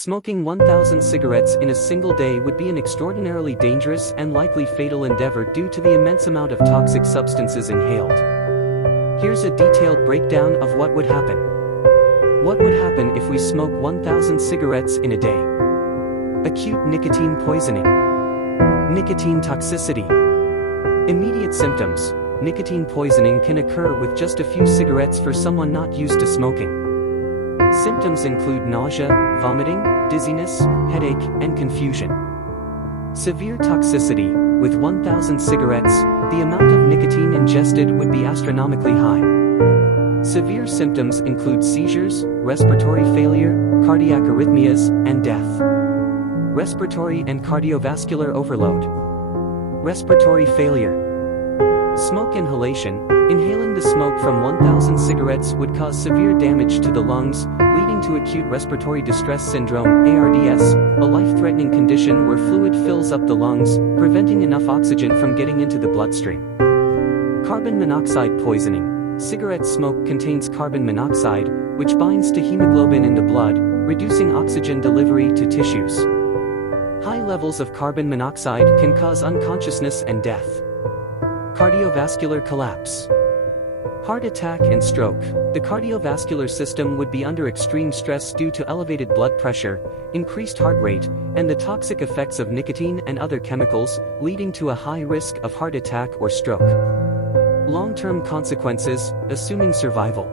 Smoking 1,000 cigarettes in a single day would be an extraordinarily dangerous and likely fatal endeavor due to the immense amount of toxic substances inhaled. Here's a detailed breakdown of what would happen. What would happen if we smoke 1,000 cigarettes in a day? Acute nicotine poisoning. Nicotine toxicity. Immediate symptoms. Nicotine poisoning can occur with just a few cigarettes for someone not used to smoking. Symptoms include nausea, vomiting, dizziness, headache, and confusion. Severe toxicity. With 1,000 cigarettes, the amount of nicotine ingested would be astronomically high. Severe symptoms include seizures, respiratory failure, cardiac arrhythmias, and death. Respiratory and cardiovascular overload. Respiratory failure. Smoke inhalation. Inhaling the smoke from 1,000 cigarettes would cause severe damage to the lungs, leading to acute respiratory distress syndrome (ARDS), a life-threatening condition where fluid fills up the lungs, preventing enough oxygen from getting into the bloodstream. Carbon monoxide poisoning. Cigarette smoke contains carbon monoxide, which binds to hemoglobin in the blood, reducing oxygen delivery to tissues. High levels of carbon monoxide can cause unconsciousness and death. Cardiovascular collapse. Heart attack and stroke. The cardiovascular system would be under extreme stress due to elevated blood pressure, increased heart rate, and the toxic effects of nicotine and other chemicals, leading to a high risk of heart attack or stroke. Long-term consequences, assuming survival.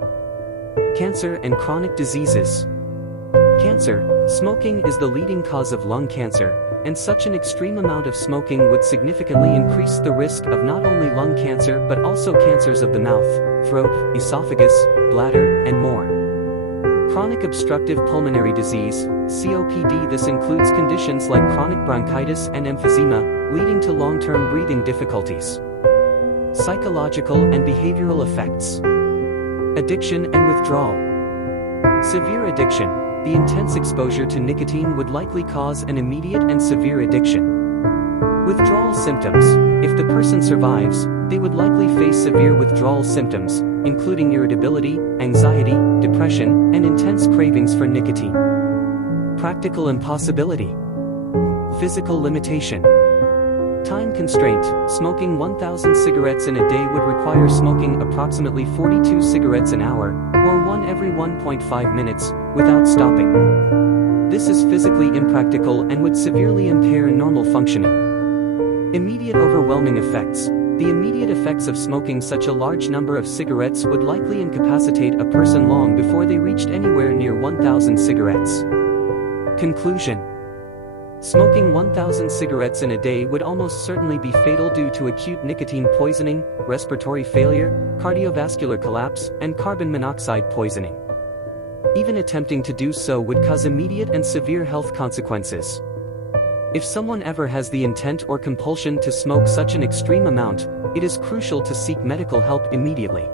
Cancer and chronic diseases. Cancer. Smoking is the leading cause of lung cancer, and such an extreme amount of smoking would significantly increase the risk of not only lung cancer but also cancers of the mouth, throat, esophagus, bladder, and more. Chronic obstructive pulmonary disease, COPD. This includes conditions like chronic bronchitis and emphysema, leading to long-term breathing difficulties. Psychological and behavioral effects. Addiction and withdrawal. Severe addiction. The intense exposure to nicotine would likely cause an immediate and severe addiction. Withdrawal symptoms. If the person survives, they would likely face severe withdrawal symptoms, including irritability, anxiety, depression, and intense cravings for nicotine. Practical impossibility. Physical limitation. Time constraint. Smoking 1,000 cigarettes in a day would require smoking approximately 42 cigarettes an hour, or one every 1.5 minutes, without stopping. This is physically impractical and would severely impair normal functioning. Immediate overwhelming effects. The immediate effects of smoking such a large number of cigarettes would likely incapacitate a person long before they reached anywhere near 1,000 cigarettes. Conclusion. Smoking 1,000 cigarettes in a day would almost certainly be fatal due to acute nicotine poisoning, respiratory failure, cardiovascular collapse, and carbon monoxide poisoning. Even attempting to do so would cause immediate and severe health consequences. If someone ever has the intent or compulsion to smoke such an extreme amount, it is crucial to seek medical help immediately.